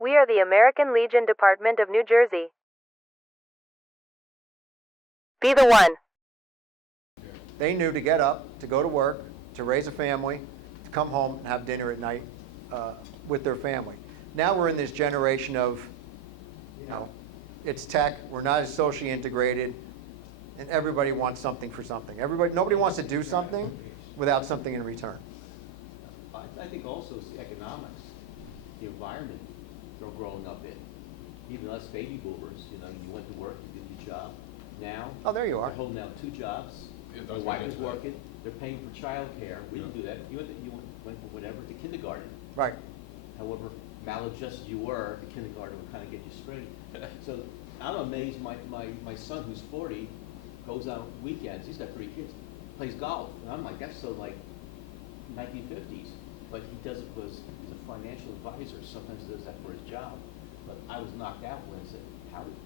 We are the American Legion Department of New Jersey. Be the one. They knew to get up, to go to work, to raise a family, to come home and have dinner at night with their family. Now we're in this generation of, it's tech, we're not as socially integrated, and everybody wants something for something. Nobody wants to do something without something in return. I think also it's the economics, the environment they're growing up in. Even us baby boomers, you went to work, you did your job. Now, Oh, there you are. they're holding down 2 jobs. The wife is working. They're paying for childcare. We didn't do that. You went for whatever to kindergarten. Right. However maladjusted you were, the kindergarten would kind of get you straight. So I'm amazed. My son, who's 40, goes on weekends. He's got 3 kids. Plays golf, and I'm like, that's so like 1950s. But he does it because he's a financial advisor. Sometimes he does that for his job. But I was knocked out when I said,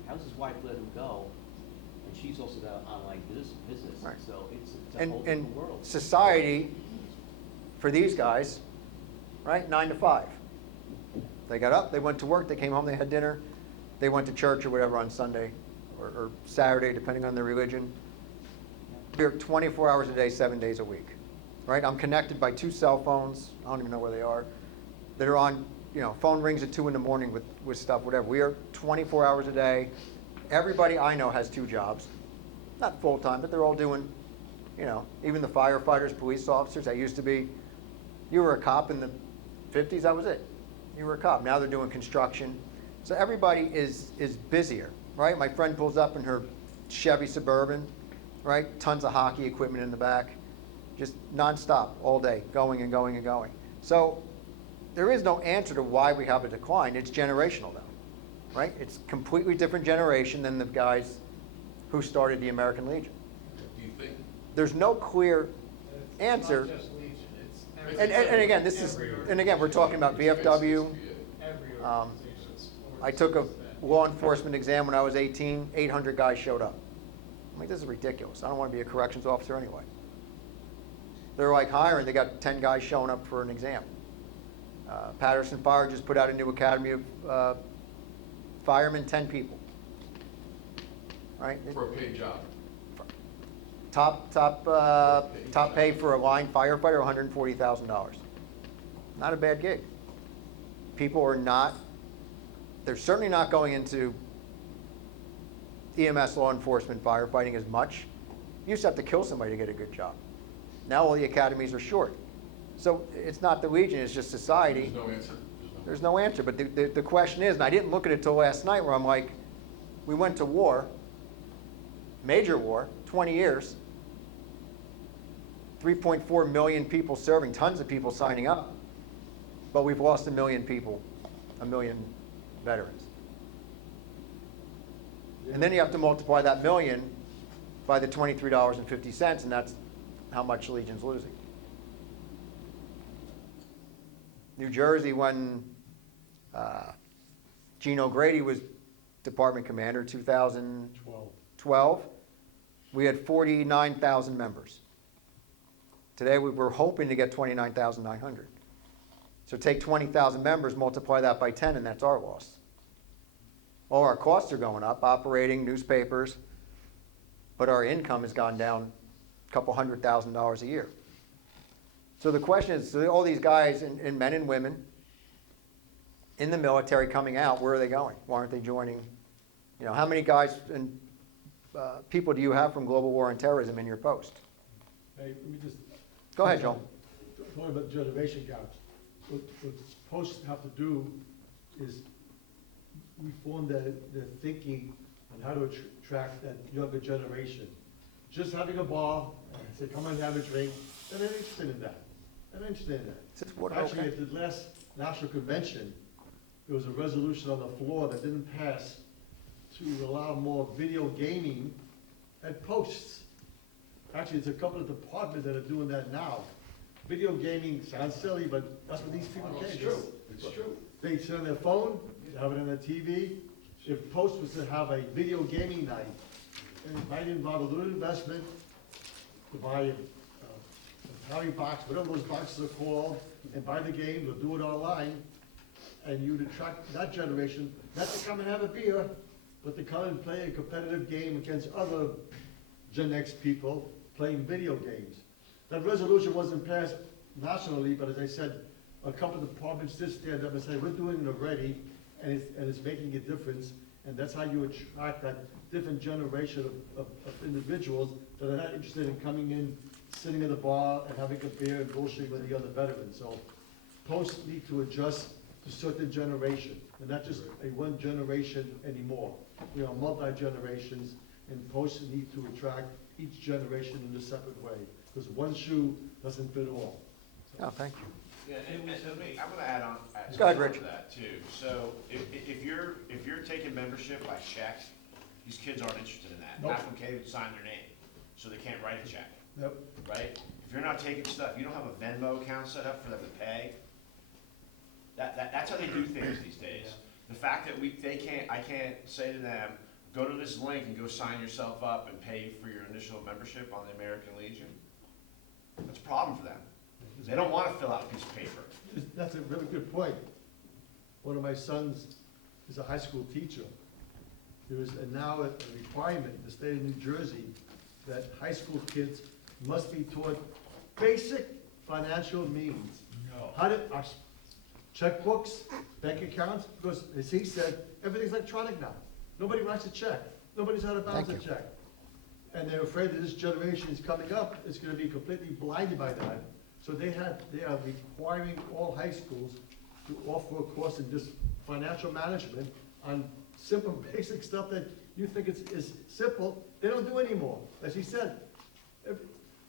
how's his wife let him go? And she's also got online business. Right. So it's a whole And different world. society, for these guys, right, 9 to 5. They got up, they went to work, they came home, they had dinner, they went to church or whatever on Sunday or Saturday, depending on their religion. We're 24 hours a day, 7 days a week, right? I'm connected by 2 cell phones, I don't even know where they are, that are on, phone rings at 2 in the morning with stuff, whatever. We are 24 hours a day. Everybody I know has 2 jobs, not full-time, but they're all doing, even the firefighters, police officers. That used to be, you were a cop in the 50s, that was it. You were a cop. Now they're doing construction. So everybody is busier, right? My friend pulls up in her Chevy Suburban, right? Tons of hockey equipment in the back, just nonstop all day, going and going and going. So there is no answer to why we have a decline. It's generational, though, right? It's completely different generation than the guys who started the American Legion. Do you think? There's no clear answer. It's not just Legion, it's And again, we're talking about VFW. every Um, organization. I took a law enforcement exam when I was 18, 800 guys showed up. I'm like, this is ridiculous. I don't want to be a corrections officer anyway. They're like hiring, they got 10 guys showing up for an exam. Patterson Fire just put out a new academy of firemen, 10 people. Right? For a paid job. Top pay for a line firefighter, $140,000. Not a bad gig. People are not, they're certainly not going into EMS, law enforcement, firefighting as much. You used to have to kill somebody to get a good job. Now all the academies are short. So it's not the Legion, it's just society. There's no answer. There's no answer, but the question is, and I didn't look at it till last night, where I'm like, we went to war, major war, 20 years, 3.4 million people serving, tons of people signing up, but we've lost 1 million people, 1 million veterans. And then you have to multiply that million by the $23.50, and that's how much Legion's losing. New Jersey, when Gene O'Grady was department commander, 2012, we had 49,000 members. Today we're hoping to get 29,900. So take 20,000 members, multiply that by 10, and that's our loss. All our costs are going up, operating, newspapers, but our income has gone down a couple $100,000 a year. So the question is, so all these guys and men and women in the military coming out, where are they going? Why aren't they joining? How many guys and people do you have from Global War on Terrorism in your post? Hey, let me just. Go ahead, Joel. Talking about generation gaps. What posts have to do is reform their thinking on how to attract that younger generation. Just having a bar and say, come and have a drink, they're not interested in that. They're not interested in that. Actually, at the last national convention, there was a resolution on the floor that didn't pass to allow more video gaming at posts. Actually, it's a couple of departments that are doing that now. Video gaming sounds silly, but that's what these people No, can. it's true. It's true. They sit on their phone, they have it on their TV. If Post was to have a video gaming night, and it might involve a little investment to buy a Atari box, whatever those boxes are called, and buy the game, or do it online, and you'd attract that generation, not to come and have a beer, but to come and play a competitive game against other Gen X people playing video games. That resolution wasn't passed nationally, but as I said, a couple of departments did stand up and say, we're doing it already, and it's making a difference, and that's how you attract that different generation of individuals that are not interested in coming in, sitting at the bar and having a beer and bullshitting with the other veterans. So posts need to adjust to certain generation, and not just a one generation anymore. We are multi-generations, and posts need to attract each generation in a separate way, because one shoe doesn't fit all. Oh, thank you. Yeah, and me, I'm gonna add on Go ahead, to Rich. that too. So if you're taking membership by check, these kids aren't interested in that. Nope. Half of them can't even sign their name, so they can't write a check, Yep. right? If you're not taking stuff, you don't have a Venmo account set up for them to pay. That's how they do things these days. The fact that I can't say to them, go to this link and go sign yourself up and pay for your initial membership on the American Legion. That's a problem for them. They don't wanna fill out a piece of paper. That's a really good point. One of my sons is a high school teacher. There is now a requirement in the state of New Jersey that high school kids must be taught basic financial means. No. How to, checkbooks, bank accounts, because as he said, everything's electronic now. Nobody writes a check. Nobody's how to balance a Thank you. check. And they're afraid that this generation is coming up, is gonna be completely blinded by that. So they are requiring all high schools to offer a course in just financial management on simple, basic stuff that you think is simple, they don't do anymore. As he said,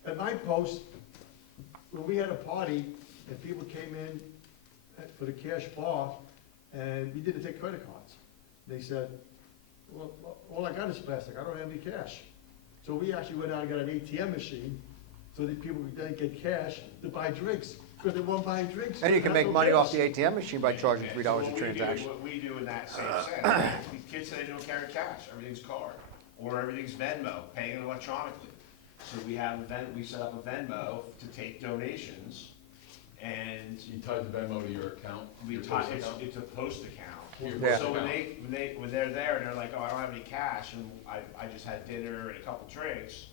at my post, when we had a party and people came in for the cash bar, and we didn't take credit cards. They said, well, all I got is plastic, I don't have any cash. So we actually went out and got an ATM machine, so that people could then get cash to buy drinks, because they weren't buying drinks. And you can make That's money okay. off the ATM machine by charging Yeah, $3 so a transaction. What we do in that same sense, these kids say they don't carry cash, everything's card, or everything's Venmo, paying electronically. So we set up a Venmo to take donations, and You tied the Venmo to your account? we your tie, post account? it's a post account. Your Yeah. post So account. when they're there and they're like, oh, I don't have any cash, and I just had dinner and a couple drinks,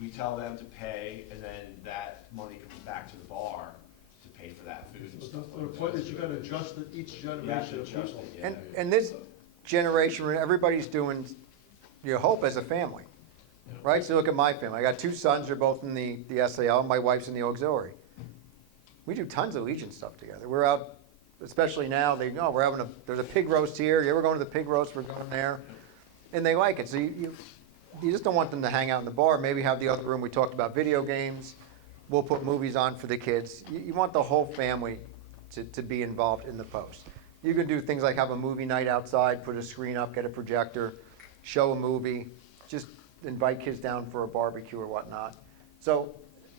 we tell them to pay, and then that money comes back to the bar to pay for that food and stuff The like that. point is you gotta adjust it each You have to generation of adjust people. it, yeah. And this generation, where everybody's doing, you hope as a family, right? So look at my family. I got two sons, they're both in the SAL, my wife's in the auxiliary. We do tons of Legion stuff together. We're out, especially now, they know we're having there's a pig roast here, you ever going to the pig roast, we're going there. And they like it, so you just don't want them to hang out in the bar, maybe have the other room, we talked about video games, we'll put movies on for the kids. You want the whole family to be involved in the post. You could do things like have a movie night outside, put a screen up, get a projector, show a movie, just invite kids down for a barbecue or whatnot. So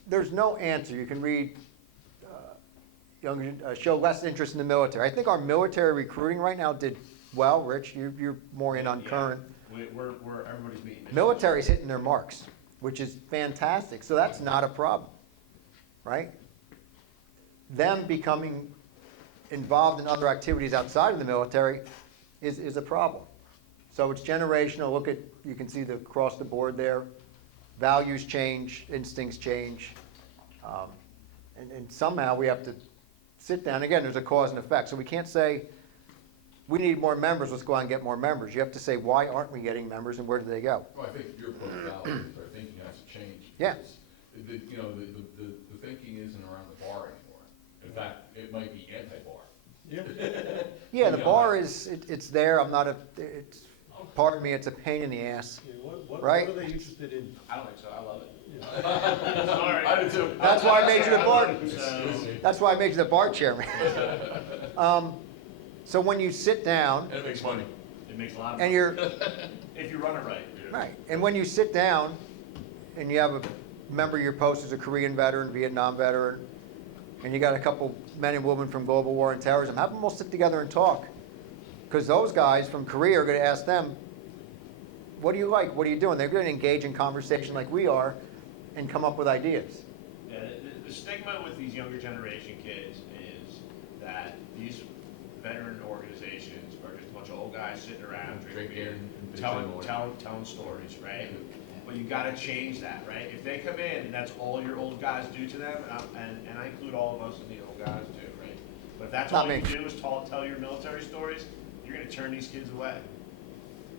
there's no answer. You can read, show less interest in the military. I think our military recruiting right now did well. Rich, you're more in on Yeah. current. We're everybody's meeting. Military's hitting their marks, which is fantastic. So that's not a problem, right? Them becoming involved in other activities outside of the military is a problem. So it's generational. Look at, you can see across the board there. Values change, instincts change. And somehow we have to sit down. Again, there's a cause and effect. So we can't say, we need more members, let's go out and get more members. You have to say, why aren't we getting members and where do they go? Well, I think your values, our thinking has to change. Yeah. It's- The thinking isn't around the bar anymore. In fact, it might be anti-bar. Yeah. Yeah, the bar it's there. It's, pardon me, it's a pain in the ass. Right? What are they interested in? I don't think so, I love it. Sorry. I do too. That's why I made you the bar. So- That's why I made you the bar chairman. So when you sit down And it makes money. It makes a lot of and money, you're, if you run it right. right, and when you sit down and you have a member of your post is a Korean veteran, Vietnam veteran, and you got a couple men and women from global war and terrorism, have them all sit together and talk. Because those guys from Korea are gonna ask them, what do you like, what are you doing? They're gonna engage in conversation like we are and come up with ideas. Yeah, the stigma with these younger generation kids is that veteran organizations are just a bunch of old guys sitting around drinking beer, Drinking and telling, bitching. telling stories, right? But you gotta change that, right? If they come in and that's all your old guys do to them, and I include all of us in the old guys too, right? But if that's Not all you me. do is tell your military stories, you're gonna turn these kids away.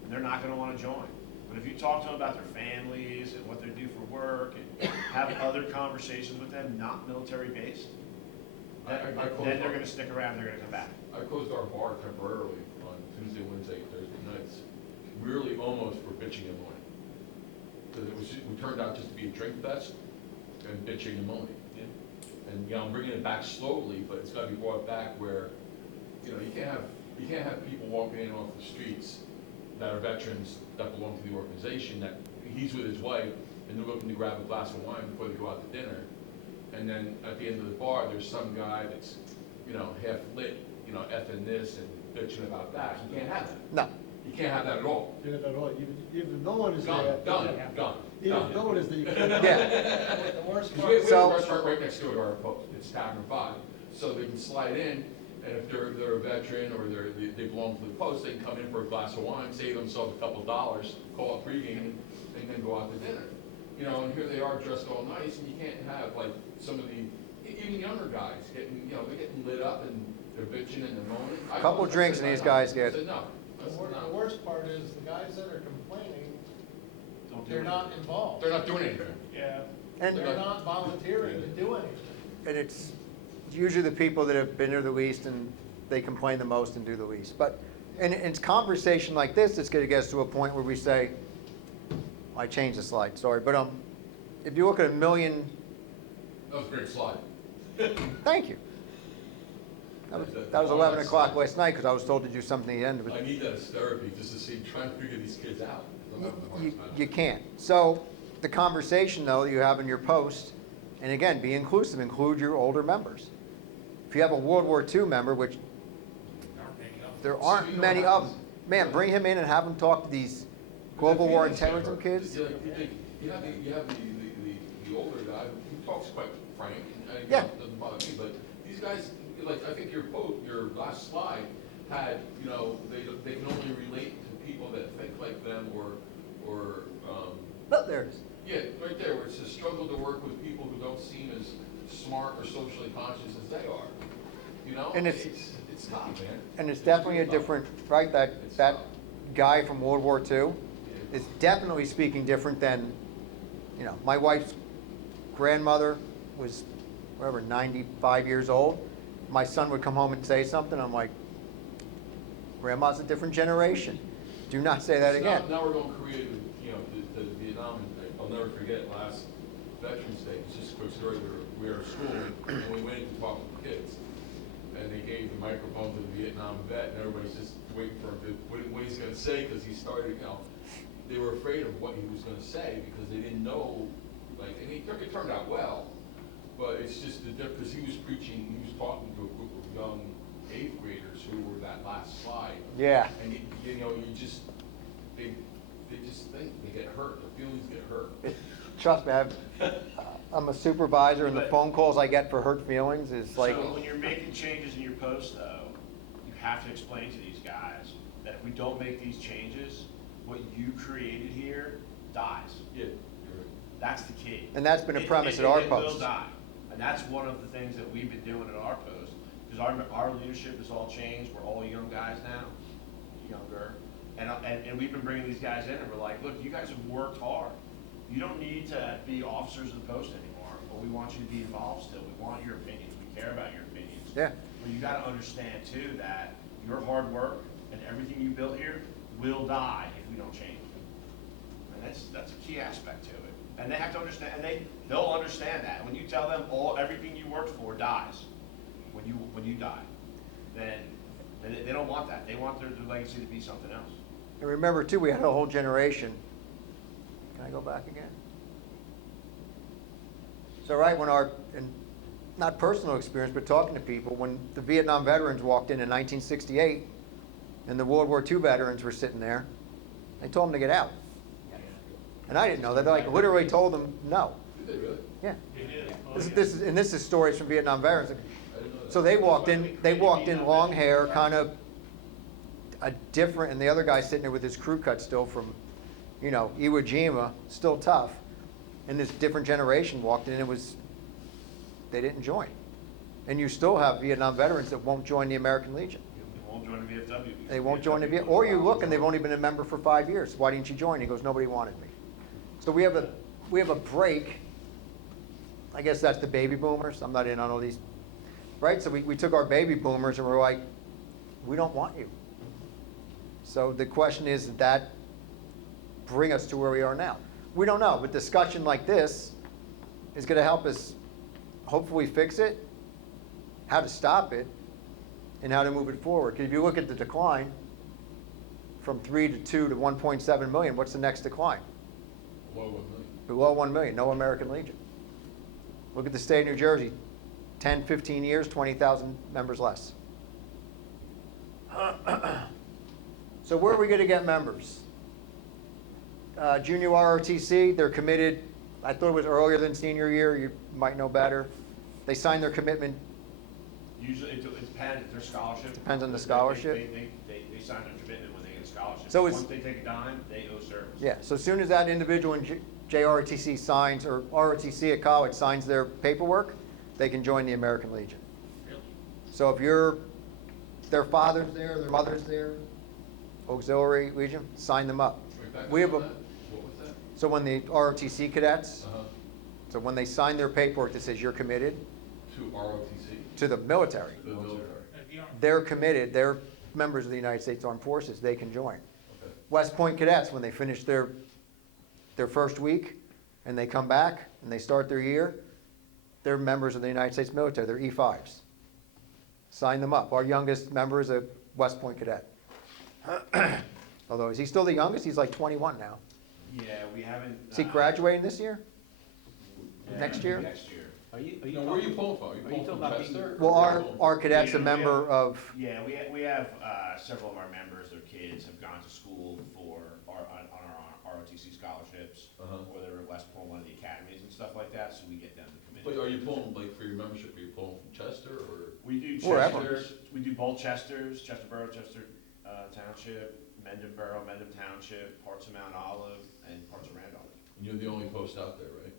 And they're not gonna wanna join. But if you talk to them about their families and what they do for work and have other conversations with them, not military based, then they're gonna stick around, they're gonna come back. I closed our bar temporarily on Tuesday, Wednesday, Thursday nights, really almost for bitching and moaning. Because it turned out just to be a drink fest and bitching and moaning. And, you know, I'm bringing it back slowly, but it's gotta be brought back where, you know, you can't have people walking in off the streets that are veterans that belong to the organization, that he's with his wife, and they're looking to grab a glass of wine before they go out to dinner. And then at the end of the bar, there's some guy that's, you know, half lit, you know, effing this and bitching about that. You can't have that. No. You can't have that at all. You know, at all, even no one is there. Gone. Even if no one is there, you can't. Yeah. But the worst Because part, we have So- a restaurant right next door to our post, it's Tavern 5, so they can slide in, and if they're a veteran or they belong to the post, they can come in for a glass of wine, save themselves a couple dollars, call it pregame, and then go out to dinner. You know, and here they are dressed all nice, and you can't have like some of the, even younger guys getting, you know, they're getting lit up and they're bitching and they're moaning. Couple drinks and these guys I get- said, no. I the said, wor- no. the worst part is the guys that are complaining, Don't do they're it. not involved. They're not doing anything. Yeah. And- They're not volunteering to do anything. And it's usually the people that have been there the least and they complain the most and do the least. But, and it's conversation like this that's gonna get us to a point where we say, I changed the slide, sorry, but if you look at 1 million, That was a great slide. thank you. That was 11 o'clock last night because I was told to do something at the end of it. I need that as therapy, just to see, trying to figure these kids out. I'm having a hard You, time. you can't. So the conversation though you have in your post, and again, be inclusive, include your older members. If you have a World War II member, which there aren't many of them, man, bring him in and have him talk to these global war and terrorism kids. You have the older guy who talks quite frank, and Yeah. doesn't bother me, but these guys, like, I think your last slide had, you know, they can only relate to people that think like them or, Oh, there it is. yeah, right there, where it says struggle to work with people who don't seem as smart or socially conscious as they are. You know? And it's tough, man. And it's definitely a different, right, that guy from World War II is definitely speaking different than, you know, my wife's grandmother was, whatever, 95 years old. My son would come home and say something, I'm like, Grandma's a different generation. Do not say that So again. Now we're going creative, you know, the Vietnam thing. I'll never forget last Veterans Day, it's just a quick story, we were at school, and we went in to talk with the kids. And they gave the microphone to the Vietnam vet, and everybody's just waiting for him to, what he's gonna say, because he started, you know, they were afraid of what he was gonna say, because they didn't know, like, and it turned out well, but it's just the because he was preaching, he was talking to a group of young 8th graders who were that last slide. Yeah. And you know, they just think, they get hurt, their feelings get hurt. Trust me, I'm a supervisor and the phone calls I get for hurt feelings is like, So when you're making changes in your post though, you have to explain to these guys that if we don't make these changes, what you created here dies. Yeah, you're right. That's the key. And that's been a premise at our It will post. die. And that's one of the things that we've been doing at our post, because our leadership has all changed, we're all young guys now, younger. And we've been bringing these guys in and we're like, look, you guys have worked hard. You don't need to be officers of the post anymore, but we want you to be involved still. We want your opinions, we care about your opinions. yeah. But you gotta understand too that your hard work and everything you built here will die if we don't change it. And that's a key aspect to it. And they have to understand, and they'll understand that. When you tell them everything you worked for dies, when you die, then they don't want that. They want their legacy to be something else. And remember too, we had a whole generation. Can I go back again? So right when not personal experience, but talking to people, when the Vietnam veterans walked in 1968, and the World War II veterans were sitting there, they told them to get out. And I didn't know that. They like literally told them no. Did they really? Yeah. They did. This is stories from Vietnam veterans. I didn't know So they walked in long hair, kind of a different, and the other guy sitting there with his crew cut still from, Iwo Jima, still tough. And this different generation walked in, they didn't join. And you still have Vietnam veterans that won't join the American Legion. They won't join the VFW. because They won't join the Viet, or you look and they've only been a member for 5 years. Why didn't you join? He goes, nobody wanted me. So we have a break. I guess that's the baby boomers. I'm not in on all these, right? So we took our baby boomers and we're like, we don't want you. So the question is, did that bring us to where we are now? We don't know, but discussion like this is going to help us hopefully fix it, how to stop it, and how to move it forward. Because if you look at the decline from 3 to 2 to 1.7 million, what's the next decline? Below 1 million. Below 1 million, no American Legion. Look at the state of New Jersey, 10, 15 years, 20,000 members less. So where are we going to get members? Junior ROTC, they're committed. I thought it was earlier than senior year. You might know better. They signed their commitment. Usually, it depends, their scholarship. Depends on the scholarship. They sign their commitment when they get a scholarship. So it's- Once they take a dime, they owe service. Yeah, so as soon as that individual in JROTC signs, or ROTC at college signs their paperwork, they can join the American Legion. So if their father's there, their mother's there, Auxiliary Legion, sign them up. Wait, back We up have on a, that. What was that? so when the ROTC cadets, Uh-huh. so when they sign their paperwork that says you're committed To ROTC, to the military, the military. they're committed, they're members of the United States Armed Forces, they can join. Okay. West Point cadets, when they finish their first week and they come back and they start their year, they're members of the United States military, they're E5s. Sign them up. Our youngest member is a West Point cadet. Although, is he still the youngest? He's like 21 now. Yeah, we haven't. Is he graduating this year? Yeah, next year? Next year. Are you Now, where are you pulling from? Are you Are you pulling from talking about being- Chester? Well, or are you pulling our from- cadet's a Yeah, member of, Yeah, we have several of our members, their kids have gone to school on our ROTC scholarships, Uh-huh. or they were at West Point, one of the academies and stuff like that, so we get them to come in. But are you pulling, like, for your membership, are you pulling from Chester, or? We do Wherever. Chester, we do both Chesters, Chester Borough, Chester Township, Mendon Borough, Mendon Township, parts of Mount Olive, and parts of Randolph. And you're the only post out there, right?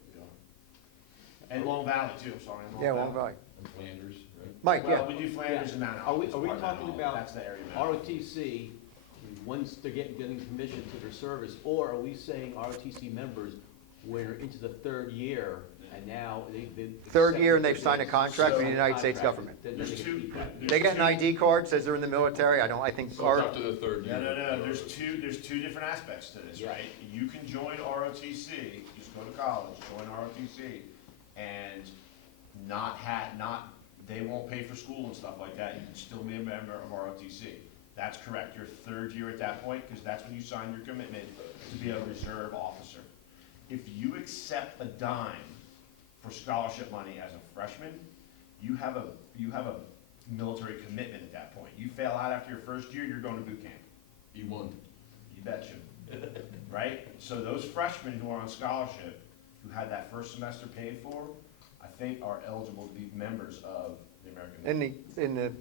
And Long Valley too, sorry. yeah, Long Valley. And Flanders, right? Mike, Well, yeah. we do Flanders and Mount Are Olive. we, It's are we part of Mount talking Olive. about That's the area. of Mount Olive. ROTC, once they're getting commission to their service, or are we saying ROTC members when they're into the third year, and now they've been. Third year and they've accepted signed a contract with the So- United States contract, government. then There's they get two- feedback. there's They get an two- ID card, says they're in the military. I think So our, it's after the third year. No, there's two different aspects to this, Yeah. right? You can join ROTC, just go to college, join ROTC, and they won't pay for school and stuff like that, you can still be a member of ROTC. That's correct, your third year at that point, because that's when you sign your commitment to be a reserve officer. If you accept a dime for scholarship money as a freshman, you have a military commitment at that point. You fail out after your first year, you're going to boot camp. You won. You betcha. Right? So those freshmen who are on scholarship, who had that first semester paid for, I think are eligible to be members of the American Legion.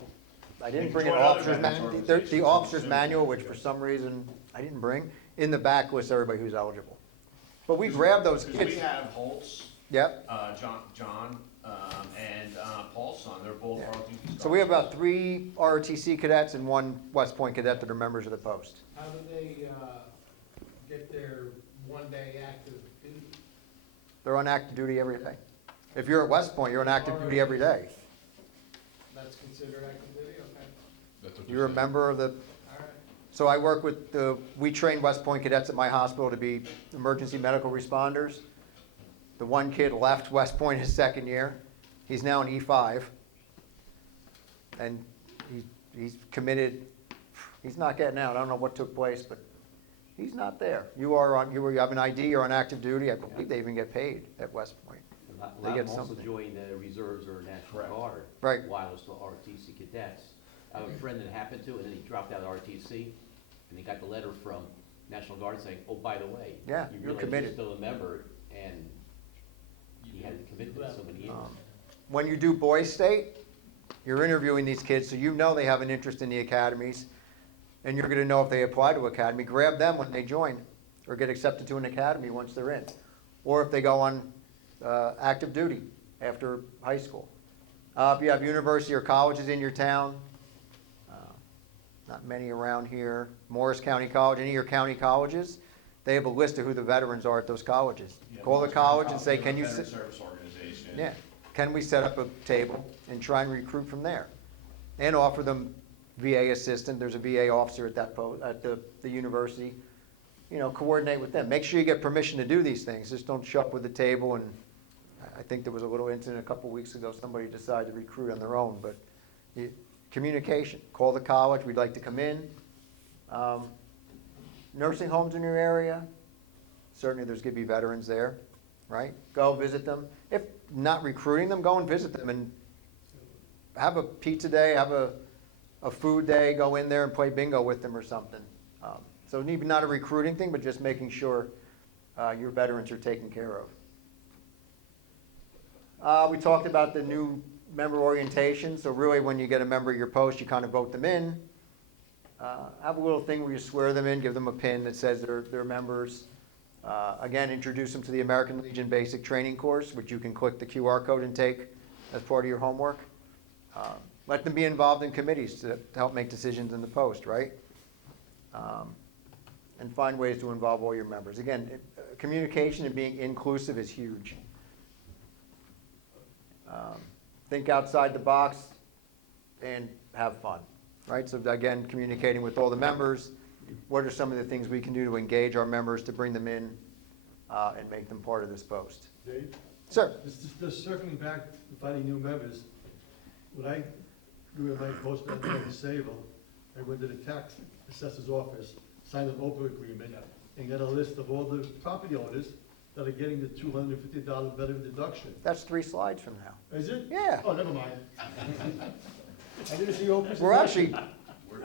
I They didn't can bring an join other officer's veterans manual, organizations. the officer's manual, which for some reason I didn't bring, in the back lists everybody who's eligible. But we grabbed those Because kids. we have Holtz, Yep. John, and Paul's son, they're both Yeah. ROTC. So we have about 3 ROTC cadets and 1 West Point cadet that are members of the post. How do they, get their one-day active duty? They're on active duty every day. If you're at West Point, you're on active duty every day. That's considered active duty, okay, That's what You're a saying. member of the, all right. so I work with we train West Point cadets at my hospital to be emergency medical responders. The one kid left West Point his second year. He's now an E5. And he's committed, he's not getting out. I don't know what took place, but he's not there. You have an ID, you're on active duty. I believe they even get paid at West Point. A lot They of get them also something. join the reserves or National Correct. Guard. Right. While they're still ROTC cadets. I have a friend that happened to, and then he dropped out of ROTC, and he got the letter from National Guard saying, oh, by the way. Yeah, you you're realize committed. Still a member, and he had to commit to so many years. When you do Boys State, You're interviewing these kids, so you know they have an interest in the academies, and you're gonna know if they apply to academy. Grab them when they join, or get accepted to an academy once they're in. Or if they go on active duty after high school. If you have university or colleges in your town, not many around here, Morris County College, any of your county colleges, they have a list of who the veterans are at those colleges. Yeah, Call the Morris County college and say, College, can you, Veteran sit- Service Organization. yeah, can we set up a table and try and recruit from there? And offer them VA assistant, there's a VA officer at that at the university. You know, coordinate with them. Make sure you get permission to do these things, just don't show up with a table and, I think there was a little incident a couple weeks ago, somebody decided to recruit on their own, but communication, call the college, we'd like to come in. Nursing homes in your area, certainly there's gonna be veterans there, right? Go visit them. If not recruiting them, go and visit them and have a pizza day, have a food day, go in there and play bingo with them or something. So maybe not a recruiting thing, but just making sure your veterans are taken care of. We talked about the new member orientation, so really when you get a member of your post, you kind of vote them in. Have a little thing where you swear them in, give them a pin that says they're members. Again, introduce them to the American Legion Basic Training Course, which you can click the QR code and take as part of your homework. Let them be involved in committees to help make decisions in the post, right? And find ways to involve all your members. Again, communication and being inclusive is huge. Think outside the box and have fun, right? So again, communicating with all the members, what are some of the things we can do to engage our members to bring them in and make them part of this post? Dave? Sir? Just circling back to finding new members, when I grew my post on disabled, I went to the tax assessor's office, signed an open agreement, and got a list of all the property owners that are getting the $250 veteran deduction. That's 3 slides from now. Is it? Yeah. Oh, never mind. I didn't see your We're actually,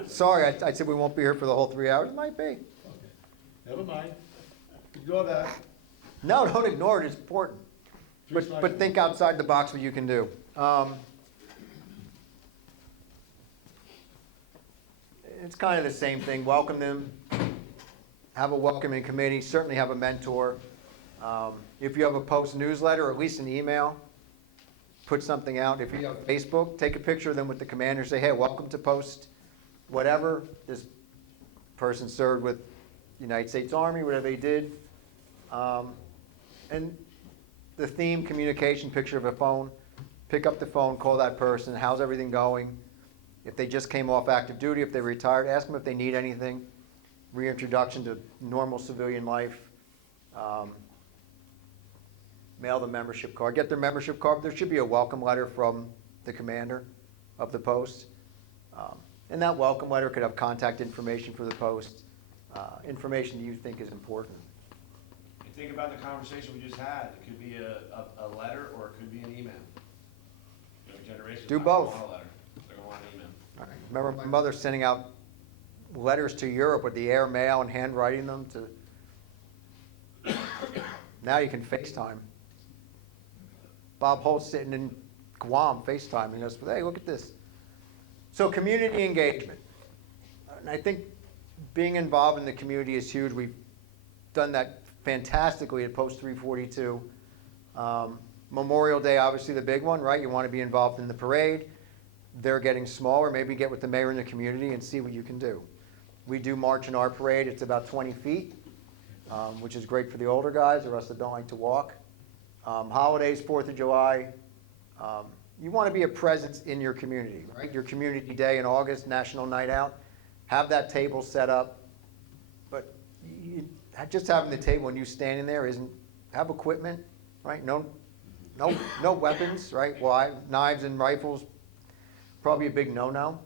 sorry, I said we won't be here for the whole 3 hours. Might be. Okay. Never mind. Ignore that. No, don't ignore it. It's important. Three slides. But think outside the box what you can do. It's kind of the same thing. Welcome them. Have a welcoming committee. Certainly have a mentor. If you have a post newsletter, or at least an email, put something out. If you have Facebook, take a picture of them with the commander. Say, hey, welcome to post whatever. This person served with United States Army, whatever they did. And the theme, communication, picture of a phone. Pick up the phone, call that person. How's everything going? If they just came off active duty, if they retired, ask them if they need anything. Reintroduction to normal civilian life. Mail the membership card. Get their membership card. There should be a welcome letter from the commander of the post. And that welcome letter could have contact information for the post, information you think is important. And think about the conversation we just had. It could be a letter or it could be an email. Young generation's Do not gonna both. want a letter. They're gonna want an email. All right. Remember my mother sending out letters to Europe with the air mail and handwriting them to. Now you can FaceTime. Bob Holt's sitting in Guam FaceTiming us, hey, look at this. So community engagement. And I think being involved in the community is huge. We've done that fantastically at Post 342. Memorial Day, obviously the big one, right? You want to be involved in the parade. They're getting smaller. Maybe get with the mayor in the community and see what you can do. We do march in our parade. It's about 20 feet, which is great for the older guys or us that don't like to walk. Holidays, 4th of July. You want to be a presence in your community, right? Your community day in August, National Night Out. Have that table set up. But just having the table and you standing there isn't, have equipment, right? No weapons, right? Why? Knives and rifles, probably a big no-no.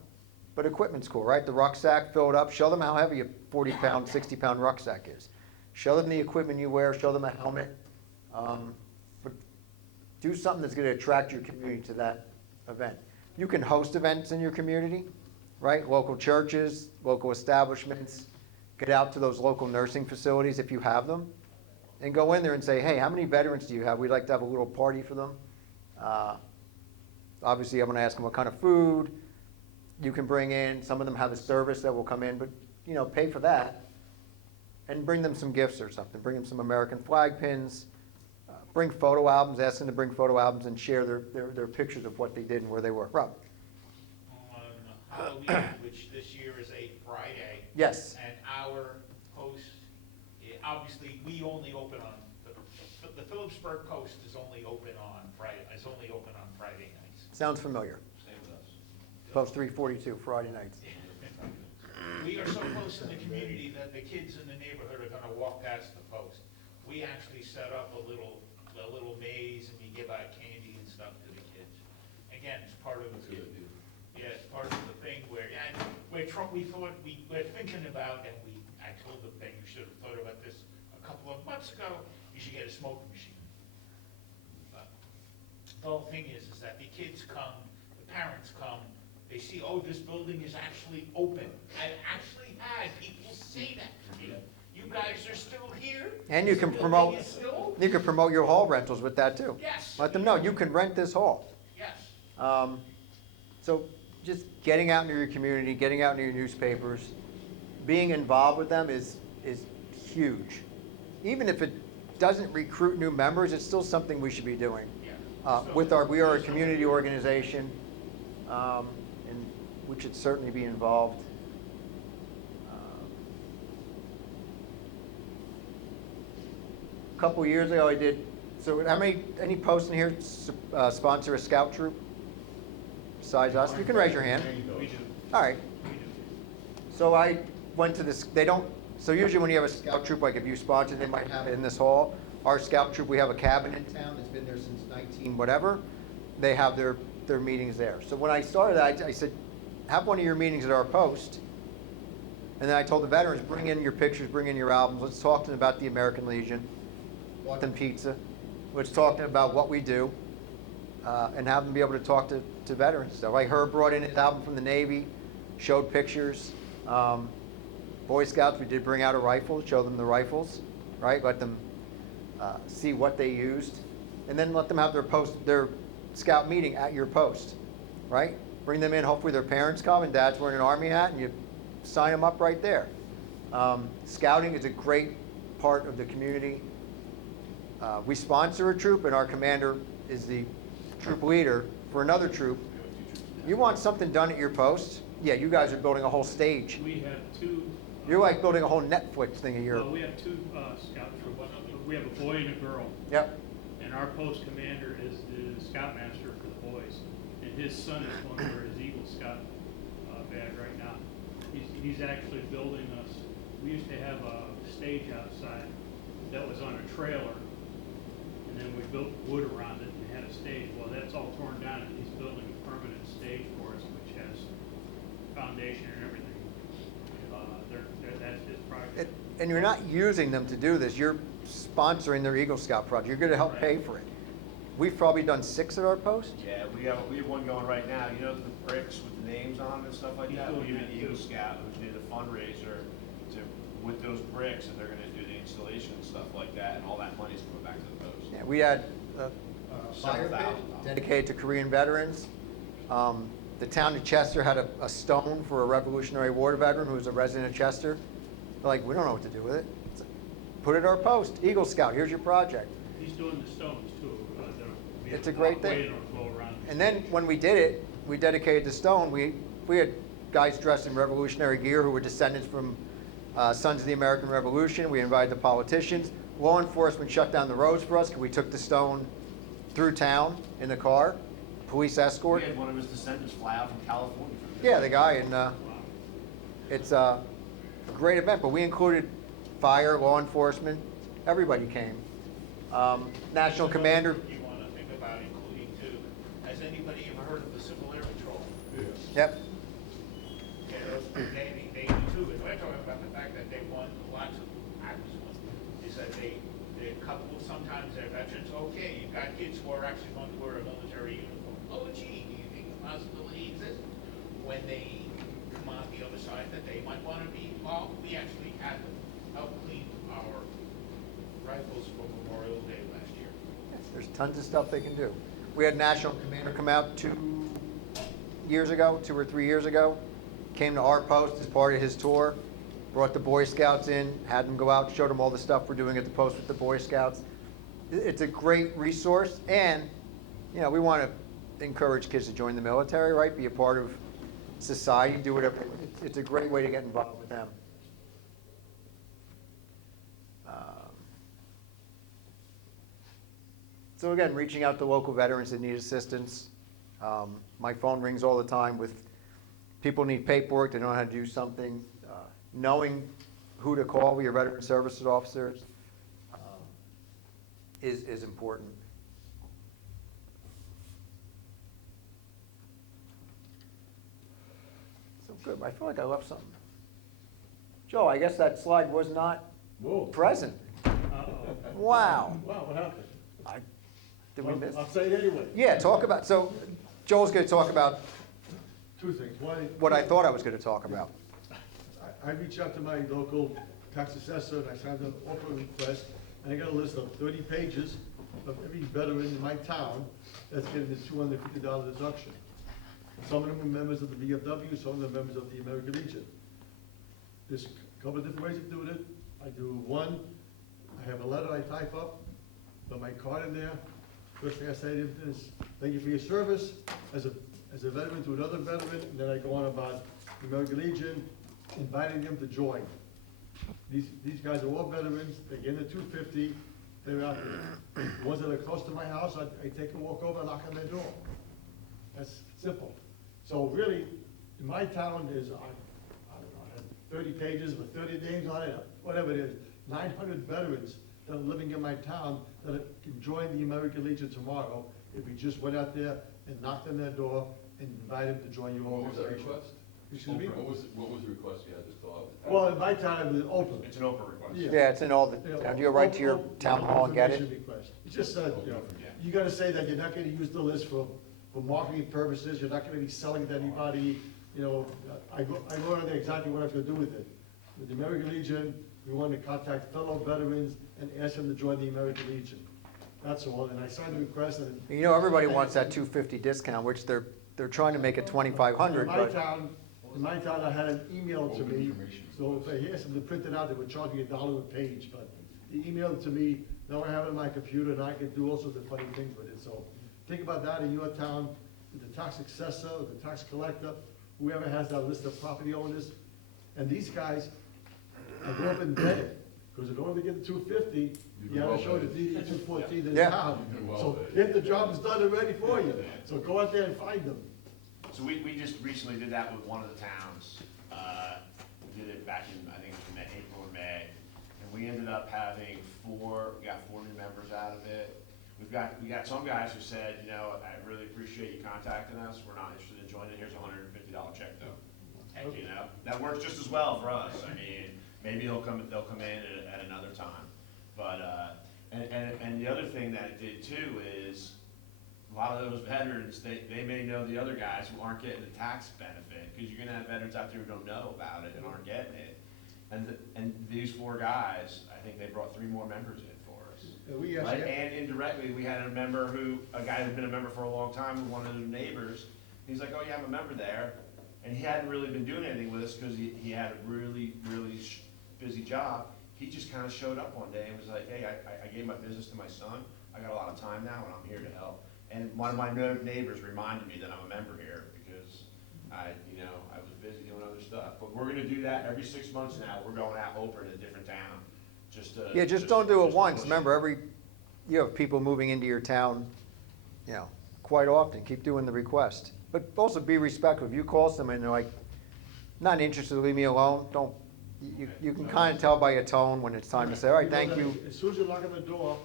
But equipment's cool, right? The rucksack, fill it up. Show them how heavy a 40-pound, 60-pound rucksack is. Show them the equipment you wear. Show them a helmet. But do something that's going to attract your community to that event. You can host events in your community, right? Local churches, local establishments. Get out to those local nursing facilities if you have them. And go in there and say, hey, how many veterans do you have? We'd like to have a little party for them. Obviously, I'm gonna ask them what kind of food you can bring in. Some of them have a service that will come in, but, you know, pay for that. And bring them some gifts or something. Bring them some American flag pins. Bring photo albums, ask them to bring photo albums and share their pictures of what they did and where they were. Rob? On Halloween, which this year is a Friday. Yes. And our post, obviously, we only open on, the Phillipsburg Post is only open on Friday nights. Sounds familiar. Same with us. Post 342, Friday nights. We are so close in the community that the kids in the neighborhood are gonna walk past the post. We actually set up a little maze and we give out candy and stuff to the kids. Again, it's part of the, yeah, it's part of the thing where, and we're thinking about, and I told them that you should have thought about this a couple of months ago, you should get a smoke machine. But the whole thing is that the kids come, the parents come, they see, oh, this building is actually open. I've actually had people say that to me. You guys are still here? And you This can building promote, is still open?" you can promote your hall rentals with that too. Yes. Let them know, you can rent this hall. Yes. So just getting out into your community, getting out into your newspapers, being involved with them is huge. Even if it doesn't recruit new members, it's still something we should be doing. Yeah. We are a community organization, and we should certainly be involved. A couple years ago, I did, so any posts in here sponsor a scout troop besides us? You can raise your hand. We do. All right. So I went to this, so usually when you have a scout troop, like if you sponsor, they might have it in this hall. Our scout troop, we have a cabin in town that's been there since 19 whatever. They have their meetings there. So when I started that, I said, have one of your meetings at our post. And then I told the veterans, bring in your pictures, bring in your albums. Let's talk to them about the American Legion. Bought them pizza. Let's talk to them about what we do. And have them be able to talk to veterans. So like Herb brought in his album from the Navy, showed pictures. Boy Scouts, we did bring out a rifle, show them the rifles, right? Let them see what they used. And then let them have their scout meeting at your post, right? Bring them in, hopefully their parents come and dad's wearing an Army hat and you sign them up right there. Scouting is a great part of the community. We sponsor a troop and our commander is the troop leader for another troop. You want something done at your post? Yeah, you guys are building a whole stage. We have two. You're like building a whole Netflix thing a year. Well, we have two scout troops. We have a boy and a girl. Yep. And our post commander is the scoutmaster for the boys. And his son is going to wear his Eagle Scout badge right now. He's actually building us. We used to have a stage outside that was on a trailer. And then we built wood around it and had a stage. Well, that's all torn down and he's building a permanent stage for us, which has foundation and everything. That's his project. And you're not using them to do this. You're sponsoring their Eagle Scout project. You're going to help pay for it. We've probably done 6 at our post. Yeah, we have one going right now, you know, the bricks with the names on them and stuff like that? We did the Eagle Scout, which did a fundraiser with those bricks, and they're gonna do the installation and stuff like that, and all that money's coming back to the post. Yeah, we had a fire pit $7,000. dedicated to Korean veterans. The town of Chester had a stone for a Revolutionary War veteran who was a resident of Chester. They're like, we don't know what to do with it. Put it at our post, Eagle Scout, here's your project. He's doing the stones too. It's a great thing. Way to go around. And then when we did it, we dedicated the stone. We had guys dressed in revolutionary gear who were descendants from Sons of the American Revolution. We invited the politicians. Law enforcement shut down the roads for us because we took the stone through town in the car. Police escort. We had one of his descendants fly out from California. Yeah, the guy, and it's a great event. But we included fire, law enforcement, everybody came. National Commander. You want to think about including too. Has anybody ever heard of the Civil Air Patrol? Yep. Yeah, they do too. And we're talking about the fact that they won lots of actions. Is that they couple, sometimes they're veterans. Okay, you've got kids who are actually going to wear a military uniform. Oh, gee, do you think the possibility exists when they come out the other side that they might want to be involved? We actually had them help clean our rifles for Memorial Day last year. There's tons of stuff they can do. We had National Commander come out 2 or 3 years ago, came to our post as part of his tour, brought the Boy Scouts in, had them go out, showed them all the stuff we're doing at the post with the Boy Scouts. It's a great resource, and, you know, we want to encourage kids to join the military, right? Be a part of society, do whatever. It's a great way to get involved with them. So again, reaching out to local veterans that need assistance. My phone rings all the time with people need paperwork, they don't know how to do something. Knowing who to call with your veteran services officers is important. So good, I feel like I left something. Joe, I guess that slide was not Whoa. present. Uh-oh. Wow. Wow, what happened? Did we miss? I'll say it anyway. Yeah, talk about, so Joel's going to talk about Two things. One, what I thought I was going to talk about. I reached out to my local tax assessor and I signed an offer request, and I got a list of 30 pages of every veteran in my town that's getting the $250 deduction. Some of them are members of the VFW, some of them are members of the American Legion. There's a couple of different ways of doing it. I do one, I have a letter I type up, put my card in there. First thing I say to them is, thank you for your service as a veteran to another veteran, and then I go on about the American Legion, inviting them to join. These guys are all veterans, they get in the 250, they're out there. The ones that are close to my house, I take a walk over and knock on their door. That's simple. So really, in my town, there's, I don't know, I have 30 pages with 30 names on it, whatever it is, 900 veterans that are living in my town that can join the American Legion tomorrow if we just went out there and knocked on their door and invited them to join your What was that organization. request? Excuse me? What was the request you had to fill out? Well, in my town, it was open. It's an open request. Yeah, it's in all the, now do you go right to your town hall and get it? Information request. It's just, you gotta say that you're not gonna use the list for marketing purposes, you're not gonna be selling to anybody, I wrote on there exactly what I was gonna do with it. With the American Legion, we want to contact fellow veterans and ask them to join the American Legion. That's all, and I signed the request, and You know, everybody wants that 250 discount, which they're trying to make it 2,500, but in my town, I had an email to Open me, information. so if I asked them to print it out, they would charge me $1 a page, but they emailed it to me, now I have it on my computer, and I can do all sorts of funny things with it, so think about that in your town, with the tax assessor, the tax collector, whoever has that list of property owners, and these guys, I go up and get it, because in order to get the 250, you have to show the DD 214 in Yeah. town. You've been well So vetted. if the job is done already for you, so go out there and find them. So we just recently did that with one of the towns. We did it back in, I think it was April or May. And we ended up having we got 4 new members out of it. We got some guys who said, I really appreciate you contacting us. We're not interested in joining. Here's a $150 check though. Heck, that works just as well for us. I mean, maybe they'll come in at another time. But, and the other thing that it did too is, a lot of those veterans, they may know the other guys who aren't getting the tax benefit, because you're gonna have veterans out there who don't know about it and aren't getting it. And these 4 guys, I think they brought 3 more members in for us. And we Right, actually, and indirectly, we had a guy who'd been a member for a long time, who one of their neighbors, he's like, oh yeah, I'm a member there. And he hadn't really been doing anything with us because he had a really, really busy job. He just kind of showed up one day and was like, hey, I gave my business to my son. I got a lot of time now and I'm here to help. And one of my neighbors reminded me that I'm a member here because I was busy doing other stuff. But we're gonna do that every 6 months now. We're going out over in a different town, just to. yeah, just don't do it to once. push Remember, you have people moving into your town, quite often. Keep doing the request. But also be respectful. If you call someone and they're like, not interested, leave me alone, you can kind of tell by your tone when it's time to say, all right, thank you. As soon as you knock on the door,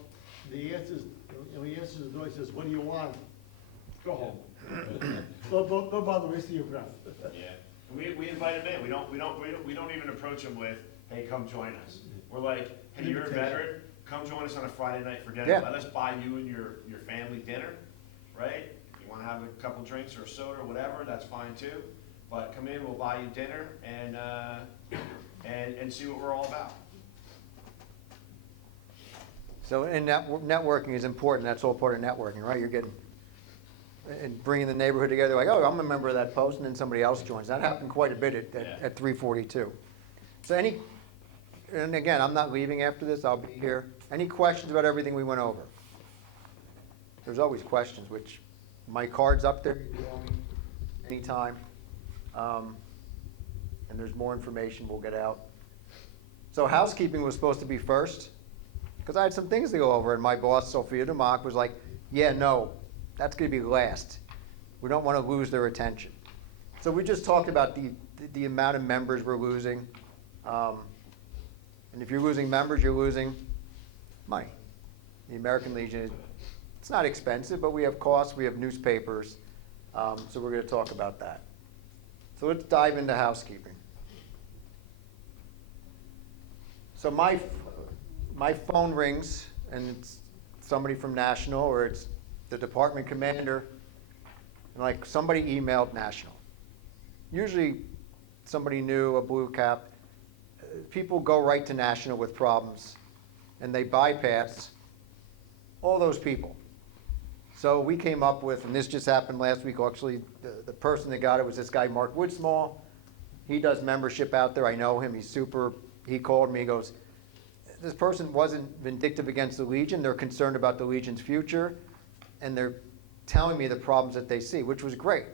when he answers the door, he says, what do you want? Go home. Don't bother wasting your breath. Yeah, we invite them in. We don't even approach them with, hey, come join us. We're like, hey, you're a veteran, come join us on a Friday night for dinner. Yeah. Let us buy you and your family dinner, right? You wanna have a couple drinks or a soda or whatever, that's fine too. But come in, we'll buy you dinner and see what we're all about. So, and networking is important. That's all part of networking, right? You're getting and bringing the neighborhood together, like, oh, I'm a member of that post, and then somebody else joins. That happened quite a bit at 342. So and again, I'm not leaving after this, I'll be here. Any questions about everything we went over? There's always questions, which my card's up there, you can call me anytime. And there's more information we'll get out. So housekeeping was supposed to be first, because I had some things to go over, and my boss, Sophia DeMock, was like, yeah, no, that's gonna be last. We don't wanna lose their attention. So we just talked about the amount of members we're losing. And if you're losing members, you're losing money. The American Legion, it's not expensive, but we have costs, we have newspapers, so we're gonna talk about that. So let's dive into housekeeping. So my phone rings, and it's somebody from National, or it's the department commander, and like somebody emailed National. Usually somebody new, a blue cap. People go right to National with problems, and they bypass all those people. So we came up with, and this just happened last week, actually, the person that got it was this guy, Mark Woodsmall. He does membership out there, I know him, he called me, he goes, this person wasn't vindictive against the Legion, they're concerned about the Legion's future, and they're telling me the problems that they see, which was great,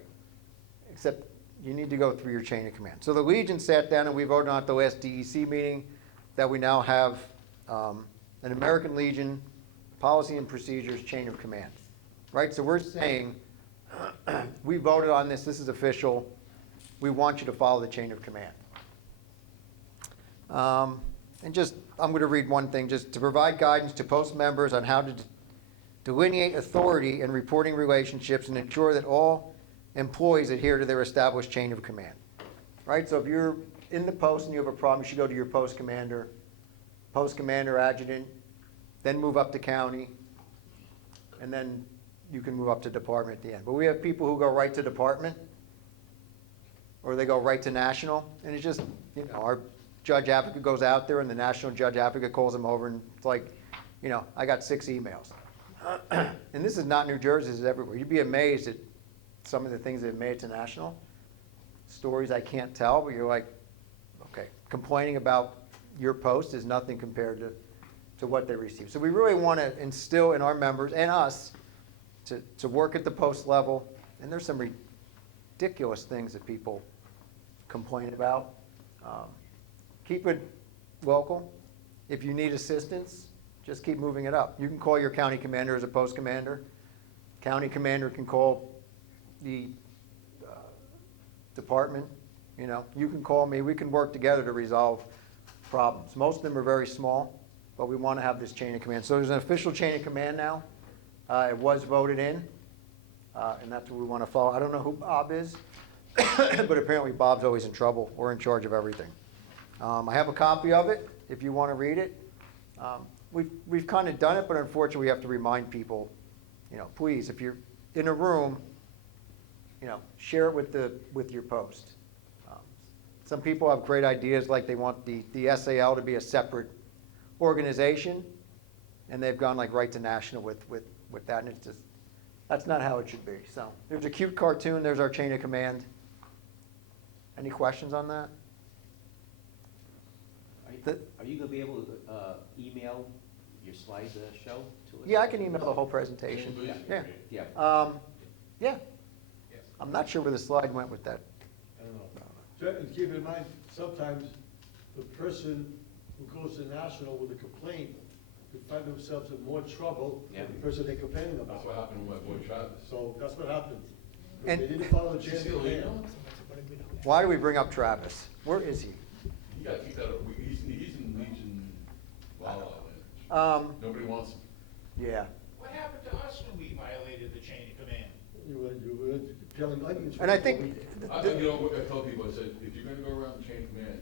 except you need to go through your chain of command. So the Legion sat down, and we voted on at the last DEC meeting that we now have an American Legion policy and procedures chain of command, right? So we're saying, we voted on this is official, we want you to follow the chain of command. And just, I'm going to read one thing, just to provide guidance to post members on how to delineate authority and reporting relationships and ensure that all employees adhere to their established chain of command. Right? So if you're in the post and you have a problem, you should go to your post commander, adjutant, then move up to county, and then you can move up to department at the end. But we have people who go right to department, or they go right to national, and it's just, our judge advocate goes out there, and the national judge advocate calls them over, and it's like, I got 6 emails. And this is not New Jersey, this is everywhere. You'd be amazed at some of the things that have made it to national. Stories I can't tell, but you're like, okay, complaining about your post is nothing compared to what they receive. So we really want to instill in our members and us to work at the post level, and there's some ridiculous things that people complain about. Keep it local. If you need assistance, just keep moving it up. You can call your county commander as a post commander. County commander can call the department. You can call me. We can work together to resolve problems. Most of them are very small, but we want to have this chain of command. So there's an official chain of command now. It was voted in, and that's what we want to follow. I don't know who Bob is, but apparently Bob's always in trouble or in charge of everything. I have a copy of it if you want to read it. We've kind of done it, but unfortunately we have to remind people, please, if you're in a room, share it with your post. Some people have great ideas, like they want the SAL to be a separate organization, and they've gone like right to national with that, and it's just, that's not how it should be. So there's a cute cartoon, there's our chain of command. Any questions on that? Are you going to be able to email your slide show to us? Yeah, I can email the whole presentation. Yeah. Yeah. Yeah. I'm not sure where the slide went with that. I don't know. And keep in mind, sometimes the person who goes to national with a complaint could find themselves in more trouble than the person they're complaining That's about. what happened with my boy Travis. So that's what happened. And- They didn't follow the Did you chain see of the command. email? Why do we bring up Travis? Where is he? You gotta keep that up. He's in Legion La La Land. Nobody wants him. Yeah. What happened to us when we violated the chain of command? You were peeling onions. And I think, I think, what I tell people, I said, if you're gonna go around the chain of command,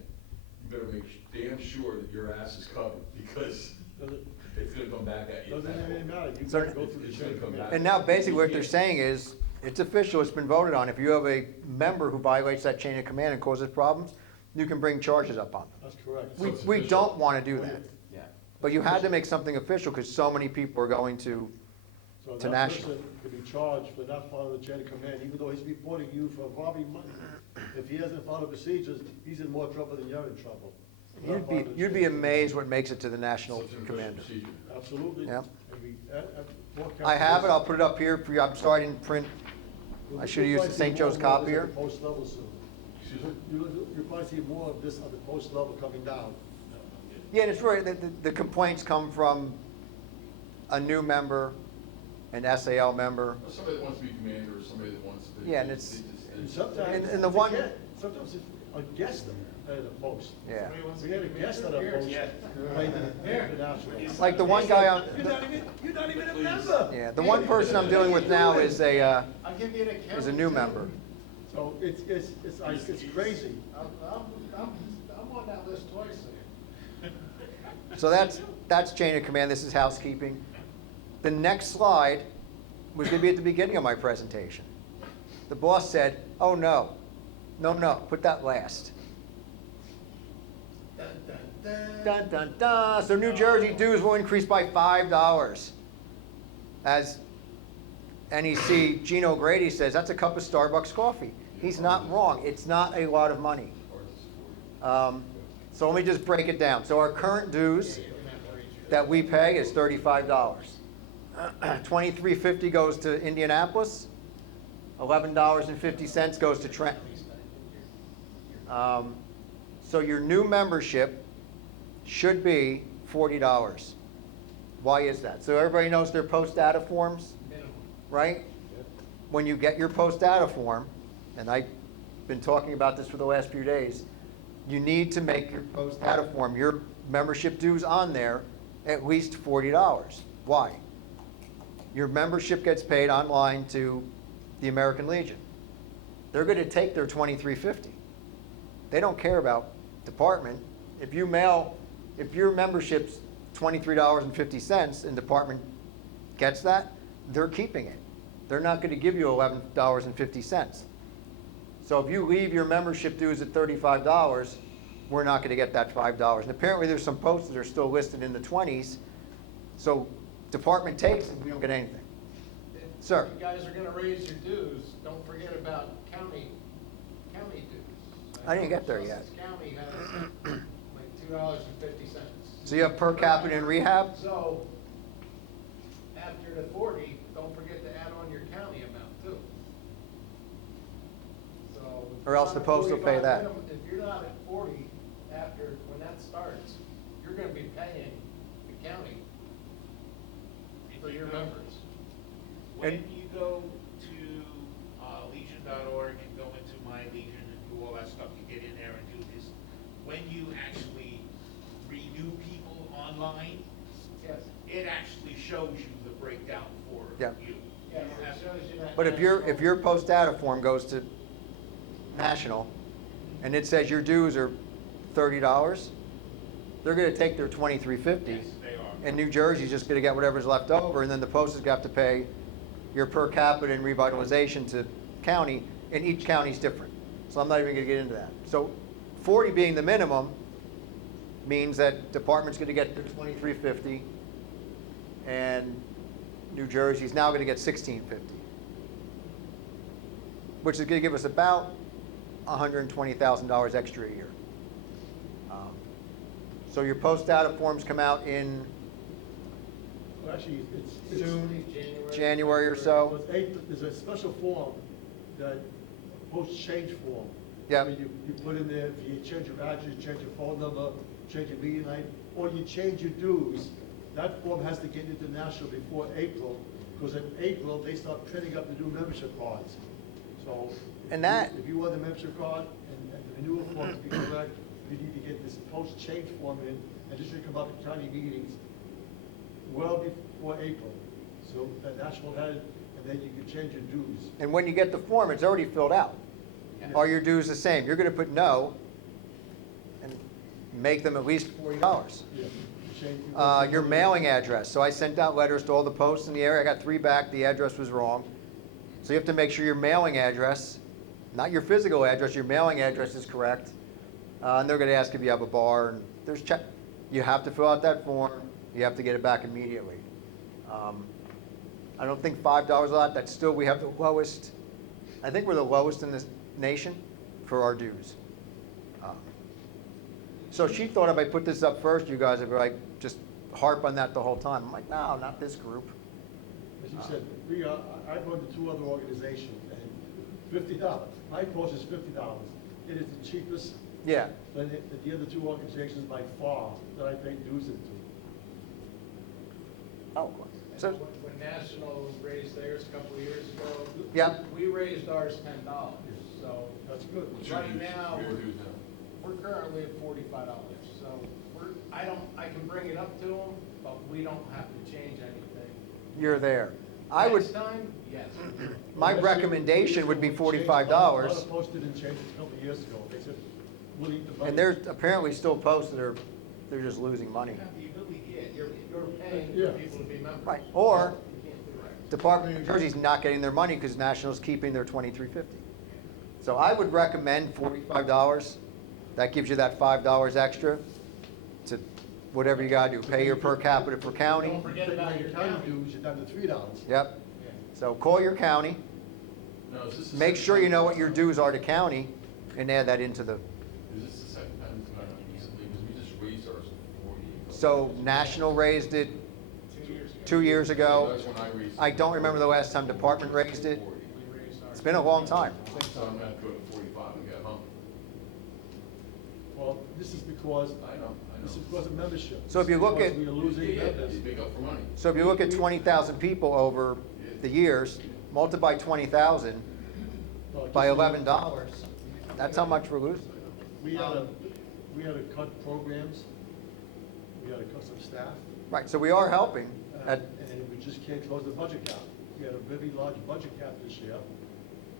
you better make damn sure that your ass is covered, because it's gonna come back at you. Doesn't even matter, you So- gotta go through the It's chain gonna of come command. back. and now basically what they're saying is, it's official, it's been voted on. If you have a member who violates that chain of command and causes problems, you can bring charges up on them. That's correct. We, it's we official. don't want to do that. Yeah. But you had to make something official because so many people are going to So to that national. person could be charged for not following the chain of command, even though he's reporting you for robbing money. If he doesn't follow procedures, he's in more trouble than you're in trouble. For not following the You'd be chain of amazed what makes it to the national Such an commander. procedure. command. Absolutely. Yep. I mean, more I have it, counties- I'll put it up here for you, I'm starting to print, I should have used the St. Joe's copier. Post level soon. Excuse me? You'll probably see more of this at the post level coming down. Yeah, and it's really, the complaints come from a new member, an SAL member. Or somebody that wants to be commander, or somebody that wants to. Yeah, and it's- they just- And sometimes, And the it's one- sometimes it's a guest at a post. Yeah. We had a guest at a post. Yeah. Played the international. Like the one guy on, You're not even a member. yeah, the one person I'm dealing with now is a, I'll give you an account. is a new member. So it's crazy. I'm on that list twice. So that's chain of command, this is housekeeping. The next slide was gonna be at the beginning of my presentation. The boss said, oh, no, put that last. Dun, dun, dun. Dun, dun, dun. So New Jersey dues will increase by $5. As NEC Gino Grady says, that's a cup of Starbucks coffee. He's not wrong, it's not a lot of money. So let me just break it down. So our current dues that we pay is $35. $23.50 goes to Indianapolis. $11.50 goes to Trenton. So your new membership should be $40. Why is that? So everybody knows their post-data forms, right? When you get your post-data form, and I've been talking about this for the last few days, you need to make your post-data form, your membership dues on there, at least $40. Why? Your membership gets paid online to the American Legion. They're going to take their $23.50. They don't care about department. If your membership's $23.50 and department gets that, they're keeping it. They're not going to give you $11.50. So if you leave your membership dues at $35, we're not going to get that $5. And apparently there's some posts that are still listed in the 20s. So department takes and we don't get anything. Sir? If you guys are gonna raise your dues, don't forget about county dues. I didn't get there yet. Sussex County has like $2.50. So you have per capita in rehab? So, after the 40, don't forget to add on your county amount too. So. Or else the post will pay that. If you're not at 40, after, when that starts, you're gonna be paying the county for your members. When And- you go to legion.org and go into My Legion and do all that stuff, you get in there and do this. When you actually renew people online, Yes. it actually shows you the breakdown for Yeah. you. Yes, You don't have it to- shows you that. But if your post-data form goes to national and it says your dues are $30, they're going to take their $23.50. Yes, they are. And New Jersey's just going to get whatever's left over, and then the post is going to have to pay your per capita and revitalization to county, and each county's different. So I'm not even going to get into that. So 40 being the minimum means that department's going to get their $23.50, and New Jersey's now going to get $16.50, which is going to give us about $120,000 extra a year. So your post-data forms come out in Well, actually, it's. June, January. January or so. There's a special form, that post change form. Yeah. Where you put in there, if you change your address, you change your phone number, change your meeting night, or you change your dues, that form has to get into national before April, because in April, they start printing up the new membership cards. So. And that- If you want the membership card and the renewal form to be correct, you need to get this post change form in, and this should come up at county meetings well before April. So the national had it, and then you can change your dues. And when you get the form, it's already filled out. Are your dues the same? You're going to put no and make them at least $40. Yeah. Your mailing address. So I sent out letters to all the posts in the area. I got 3 back. The address was wrong. So you have to make sure your mailing address, not your physical address, your mailing address is correct. And they're going to ask if you have a bar. And there's check. You have to fill out that form. You have to get it back immediately. I don't think $5 a lot, that's still, we have the lowest, I think we're the lowest in this nation for our dues. So she thought if I put this up first, you guys would be like, just harp on that the whole time. I'm like, no, not this group. As you said, I run to 2 other organizations, and $50, my cost is $50. It is the cheapest, Yeah, than the other 2 organizations by far that I pay dues into. oh, And so, when National raised theirs a couple of years ago. Yep. We raised ours $10, so That's good. What's your right dues? now, What are your we're- dues now? we're currently at $45. So I can bring it up to them, but we don't have to change anything. you're there. I would, Next time, yes. my Last year- recommendation would be years ago, we changed- $45. A lot of posts didn't change a couple of years ago. They said, we'll eat the money. And they're apparently still posted, they're just losing money. You have the ability, yeah, you're paying Yeah. for people to be members. Right, or You can't do that. Department of New Jersey's not getting their money because National's keeping their $23.50. So I would recommend $45. That gives you that $5 extra to whatever you gotta do, pay your per capita for county. Don't forget about your county. dues, you're down to $3. Yep, Yeah. so call your county, Now, is this the make second sure time you know what you've your done dues are to county, and add that into the, Is this the second time it's gone up recently? Because we just raised ours 40. so National raised it 2 years ago. 2 years ago. That's when I raised. I don't remember the last time Department raised it. 40. We raised ours. It's been a long time. So I'm gonna go to 45 and get hung. Well, this is because, I know. this is because of membership. So if you look Because at- We are losing Yeah, members. you make up for money. So if you look at 20,000 people over the years, multiply 20,000 No, by just- $11, that's how much we're losing. We had to cut programs, we had to cut some staff, Right, so we are helping. and we just can't close the budget gap. We had a very large budget gap this year,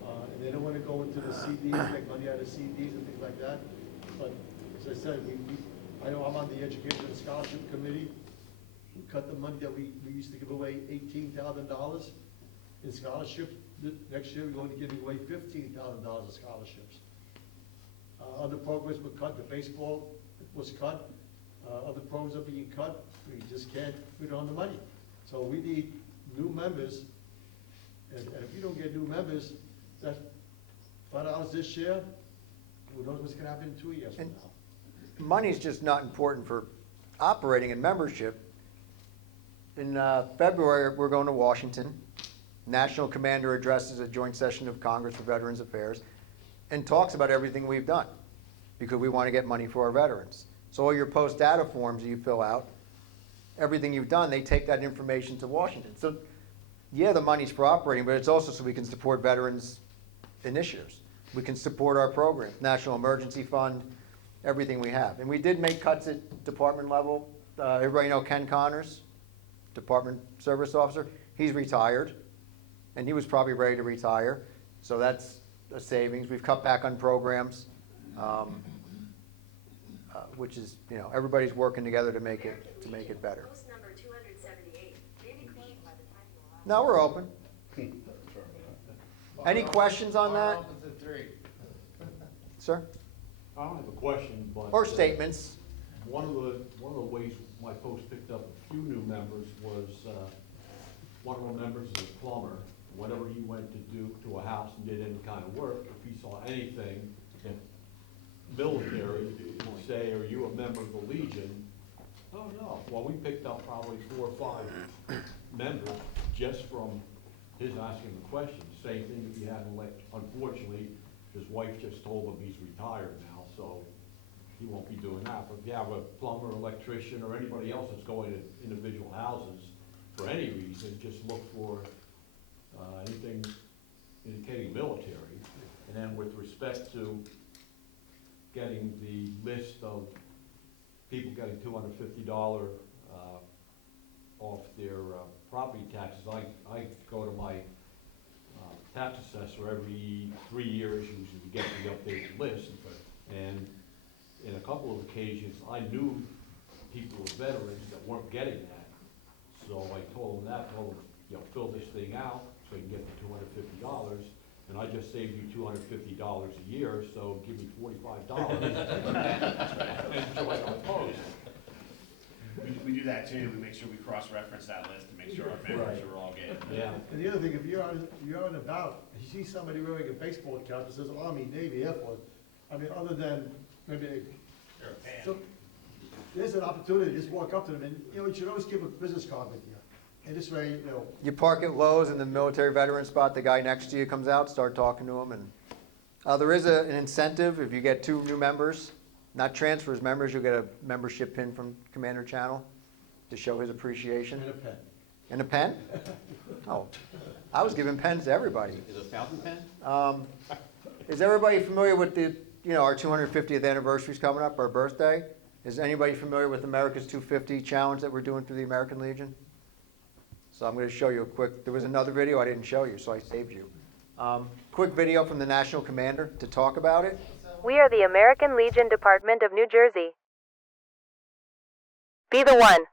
and they don't want to go into the CDs, make money out of CDs and things like that. But as I said, I know I'm on the Education and Scholarship Committee. We cut the money that we used to give away $18,000 in scholarships. Next year, we're going to give away $15,000 in scholarships. Other programs were cut, the baseball was cut, other programs are being cut, we just can't, we don't have the money. So we need new members, and if you don't get new members, that's $5 this year, who knows what's gonna happen in 2 years from And- now. Money's just not important for operating and membership. In February, we're going to Washington. National Commander addresses a joint session of Congress for Veterans Affairs and talks about everything we've done, because we want to get money for our veterans. So all your post-data forms that you fill out, everything you've done, they take that information to Washington. So, yeah, the money's for operating, but it's also so we can support veterans' initiatives. We can support our programs, National Emergency Fund, everything we have. And we did make cuts at department level. Everybody know Ken Connors, Department Service Officer? He's retired, and he was probably ready to retire. So that's a savings. We've cut back on programs, which is, everybody's working together to make it better. Post number 278. Maybe closed by the time you arrive. No, we're open. Any questions on Bar that, opens at 3. sir? I don't have a question, but. Or statements? One of the ways my post picked up a few new members was, one of the members is a plumber. Whenever he went to a house and did any kind of work, if he saw anything in military, he'd say, "Are you a member of the Legion?" "Oh, no." Well, we picked up probably 4 or 5 members just from his asking the question. Same thing if you had unfortunately, his wife just told him he's retired now, so he won't be doing that. But if you have a plumber, electrician, or anybody else that's going to individual houses for any reason, just look for anything indicating military. And then with respect to getting the list of people getting $250 off their property taxes, I go to my tax assessor every 3 years usually to get the updated list. And in a couple of occasions, I knew people who were veterans that weren't getting that. So I told them, fill this thing out so you can get the $250. And I just saved you $250 a year, so give me $45. And enjoy our post. we do that too, we make sure we cross-reference that list to make sure our members Right. are all getting. Yeah. And the other thing, if you're out and about, and you see somebody wearing a baseball cap that says Army, Navy, Air Force, I mean, other than maybe, You're a fan. so, there's an opportunity, just walk up to them, and, you know, you should always give a business card with you. And this way, you know, You park at Lowe's in the military veteran spot, the guy next to you comes out, start talking to him, and, there is an incentive, if you get 2 new members, not transfers, members, you'll get a membership pin from Commander Channel to show his appreciation. and a pen. And a pen? Oh, I was giving pens to everybody. Is it a fountain pen? Is everybody familiar with the, our 250th anniversary is coming up, our birthday? Is anybody familiar with America's 250 challenge that we're doing through the American Legion? So I'm going to show you a quick, there was another video I didn't show you, so I saved you. Quick video from the National Commander to talk about it. We are the American Legion Department of New Jersey. Be the one.